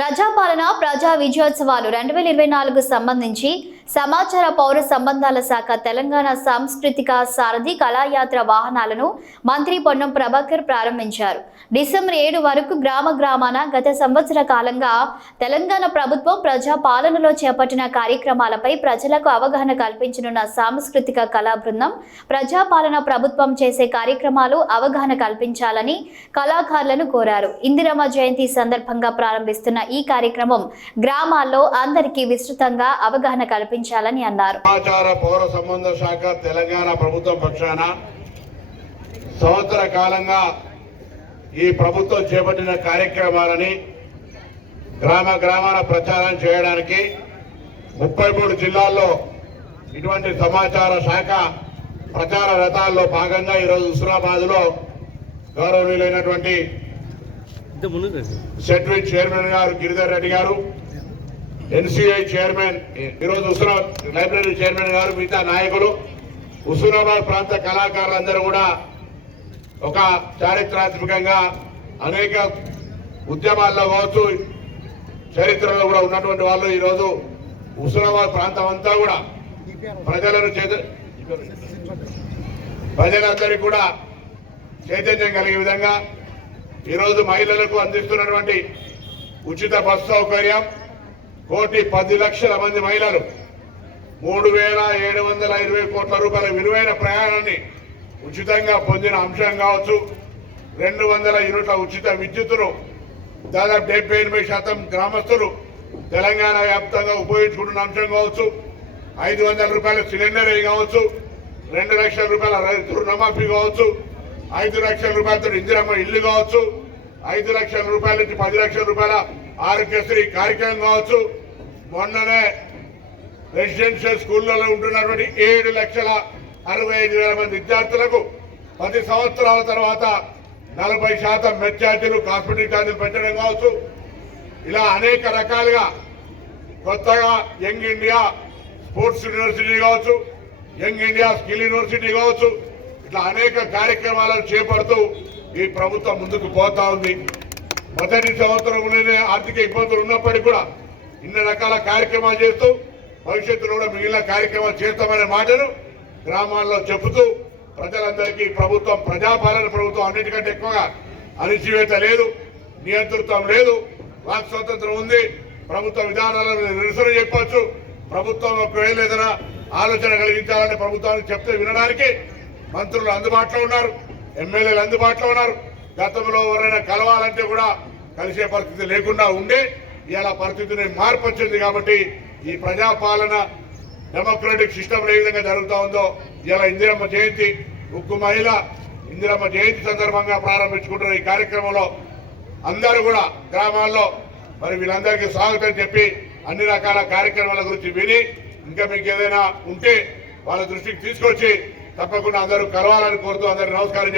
ప్రజాపాలన ప్రజా విజయోత్సవాలు రెండు వేల ఇరవై నాలుగు సంబంధించి సమాచార పౌర సంబంధాల శాఖ తెలంగాణ సాంస్కృతిక సారథి కళాయాత్ర వాహనాలను మంత్రి పొన్నం ప్రభాకర్ ప్రారంభించారు. డిసెంబర్ ఏడు వరకు గ్రామ గ్రామాన గత సంవత్సర కాలంగా తెలంగాణ ప్రభుత్వం ప్రజా పాలనలో చేపట్టిన కార్యక్రమాలపై ప్రజలకు అవగాహన కల్పించనున్న సాంస్కృతిక కళా బృందం ప్రజాపాలన ప్రభుత్వం చేసే కార్యక్రమాలు అవగాహన కల్పించాలని కళాకారులను కోరారు. ఇందిరమ్మ జయంతి సందర్భంగా ప్రారంభిస్తున్న ఈ కార్యక్రమం గ్రామాల్లో అందరికీ విస్తృతంగా అవగాహన కల్పించాలని అన్నారు. సమాచార పౌర సంబంధ శాఖ తెలంగాణ ప్రభుత్వం పక్షాన సంవత్సర కాలంగా ఈ ప్రభుత్వం చేపట్టిన కార్యక్రమాలని గ్రామ గ్రామాల ప్రచారం చేయడానికి ముప్పై మూడు జిల్లాల్లో ఇటువంటి సమాచార శాఖ ప్రచార రథాల్లో భాగంగా ఈరోజు హుస్నాబాద్లో గౌరవనీయులైనటువంటి సెట్రీ చైర్మన్ గారు గిరిధర్ రెడ్డి గారు ఎన్సీఐ చైర్మన్ ఈరోజు హుస్నాబాద్ లైబ్రరీ చైర్మన్ గారు మిగతా నాయకులు హుస్నాబాద్ ప్రాంత కళాకారులందరూ కూడా ఒక చారిత్రాత్మకంగా అనేక ఉద్యమాల్లో కావచ్చు చరిత్రలో కూడా ఉన్నటువంటి వాళ్ళు ఈరోజు హుస్నాబాద్ ప్రాంతం అంతా కూడా ప్రజలను చేత ప్రజలందరికీ కూడా చైతన్యం కలిగే విధంగా ఈరోజు మహిళలకు అందిస్తున్నటువంటి ఉచిత బస్సు సౌకర్యం కోటి పది లక్షల మంది మహిళలు మూడు వేల ఏడు వందల ఇరవై కోట్ల రూపాయల విలువైన ప్రయాణాన్ని ఉచితంగా పొందిన అంశం కావచ్చు. రెండు వందల యూనిట్ల ఉచిత విద్యుత్తును దాదాపు డెబ్బై ఎనభై శాతం గ్రామస్తులు తెలంగాణ వ్యాప్తంగా ఉపయోగించుకుంటున్న అంశం కావచ్చు. ఐదు వందల రూపాయల సిలిండర్ కావచ్చు. రెండు లక్షల రూపాయల రైతు రుణమాఫీ కావచ్చు. ఐదు లక్షల రూపాయలతో ఇందిరమ్మ ఇల్లు కావచ్చు. ఐదు లక్షల రూపాయల నుంచి పది లక్షల రూపాయల ఆరోగ్యశ్రీ కార్యక్రమం కావచ్చు. మొన్ననే రెసిడెన్షియల్ స్కూళ్ళలో ఉంటున్నటువంటి ఏడు లక్షల అరవై ఐదు వేల మంది విద్యార్థులకు పది సంవత్సరాల తర్వాత నలభై శాతం మెచ్చార్జీలు కాస్మెటిక్ ఛార్జీలు పెంచడం కావచ్చు. ఇలా అనేక రకాలుగా కొత్తగా యంగ్ ఇండియా స్పోర్ట్స్ యూనివర్సిటీ కావచ్చు యంగ్ ఇండియా స్కిల్ యూనివర్సిటీ కావచ్చు ఇట్లా అనేక కార్యక్రమాలను చేపడుతూ ఈ ప్రభుత్వం ముందుకు పోతా ఉంది. మొదటి సంవత్సరంలోనే ఆర్థిక ఇబ్బందులు ఉన్నప్పటికీ కూడా ఇన్ని రకాల కార్యక్రమాలు చేస్తూ భవిష్యత్తులో కూడా మిగిలిన కార్యక్రమాలు చేస్తామనే మాటను గ్రామాల్లో చెబుతూ ప్రజలందరికీ ప్రభుత్వం ప్రజాపాలన ప్రభుత్వం అన్నిటికంటే ఎక్కువగా అణిచివేత లేదు నియంతృత్వం లేదు వాక్ స్వాతంత్రం ఉంది ప్రభుత్వ విధానాలను నిరసన చెప్పవచ్చు ప్రభుత్వం ఒకవేళ ఏదైనా ఆలోచన కలిగించాలని ప్రభుత్వానికి చెప్తే వినడానికి మంత్రులు అందుబాటులో ఉన్నారు ఎమ్మెల్యేలు అందుబాటులో ఉన్నారు. గతంలో ఎవరైనా కలవాలంటే కూడా కలిసే పరిస్థితి లేకుండా ఉండే ఇలా పరిస్థితిని మార్పు వచ్చింది కాబట్టి ఈ ప్రజాపాలన డెమోక్రటిక్ సిస్టమ్ ఏ విధంగా జరుగుతూ ఉందో ఇలా ఇందిరమ్మ జయంతి ఉక్కు మహిళ ఇందిరమ్మ జయంతి సందర్భంగా ప్రారంభించుకుంటున్న ఈ కార్యక్రమంలో అందరూ కూడా గ్రామాల్లో మరి వీళ్ళందరికీ స్వాగతం చెప్పి అన్ని రకాల కార్యక్రమాల గురించి విని ఇంకా మీకు ఏదైనా ఉంటే వాళ్ళ దృష్టికి తీసుకొచ్చి తప్పకుండా అందరూ కలవాలని కోరుతూ అందరికి నమస్కారం